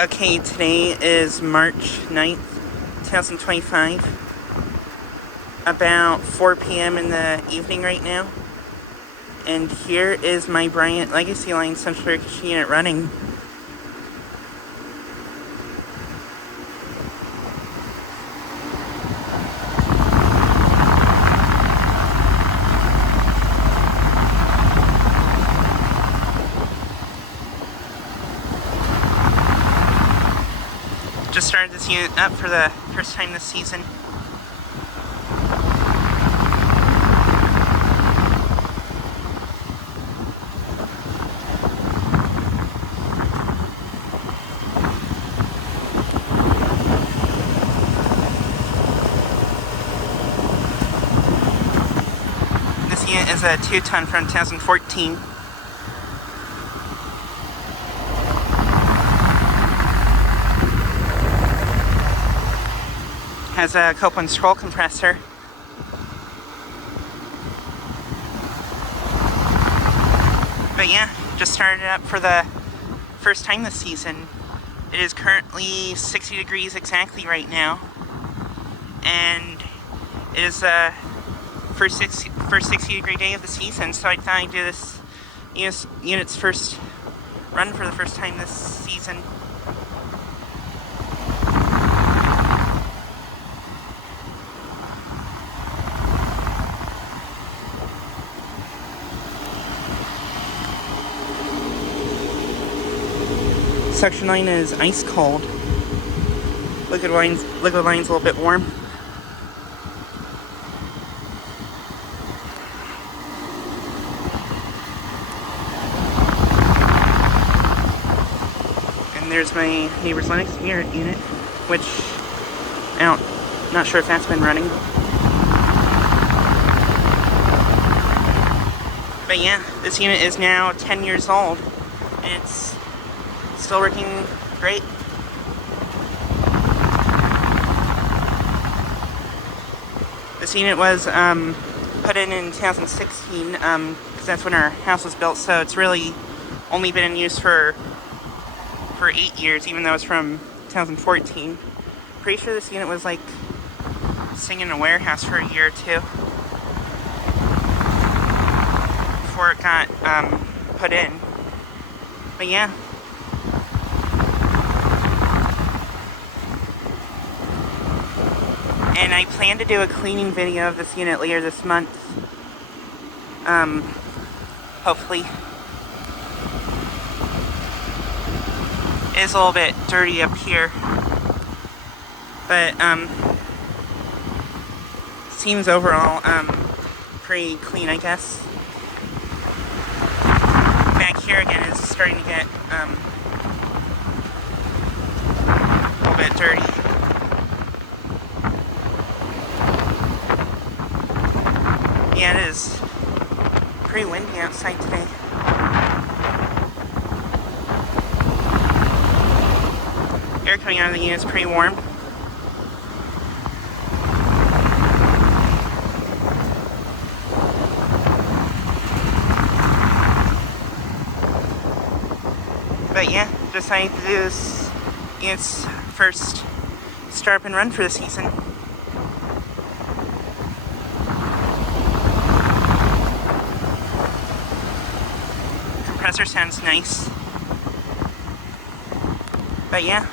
Okay, today is March 9th, 2025. About 4 p.m. in the evening right now. And here is my Bryant Legacy Line central air unit running. Just started this unit up for the first time this season. This unit is a 2-ton from 2014. Has a Copeland scroll compressor. But yeah, just started it up for the first time this season. It is currently 60 degrees exactly right now. And it is the first 60 degree day of the season, so I thought I'd do this unit's first run for the first time this season. Section line is ice cold. Liquid line's a little bit warm. And there's my neighbor's Linux unit, which not sure if that's been running. But yeah, this unit is now 10 years old, and it's still working great. This unit was put in 2016, because that's when our house was built, so it's really only been in use for 8 years, even though it's from 2014. Pretty sure this unit was like sitting in a warehouse for a year or two before it got put in. But yeah. And I plan to do a cleaning video of this unit later this month. Hopefully. It is a little bit dirty up here. But, seems overall, pretty clean, I guess. Back here again is starting to get, a little bit dirty. Yeah, it is pretty windy outside today. Air coming out of the unit is pretty warm. But yeah, decided to do this unit's first start up and run for the season. Compressor sounds nice. But yeah.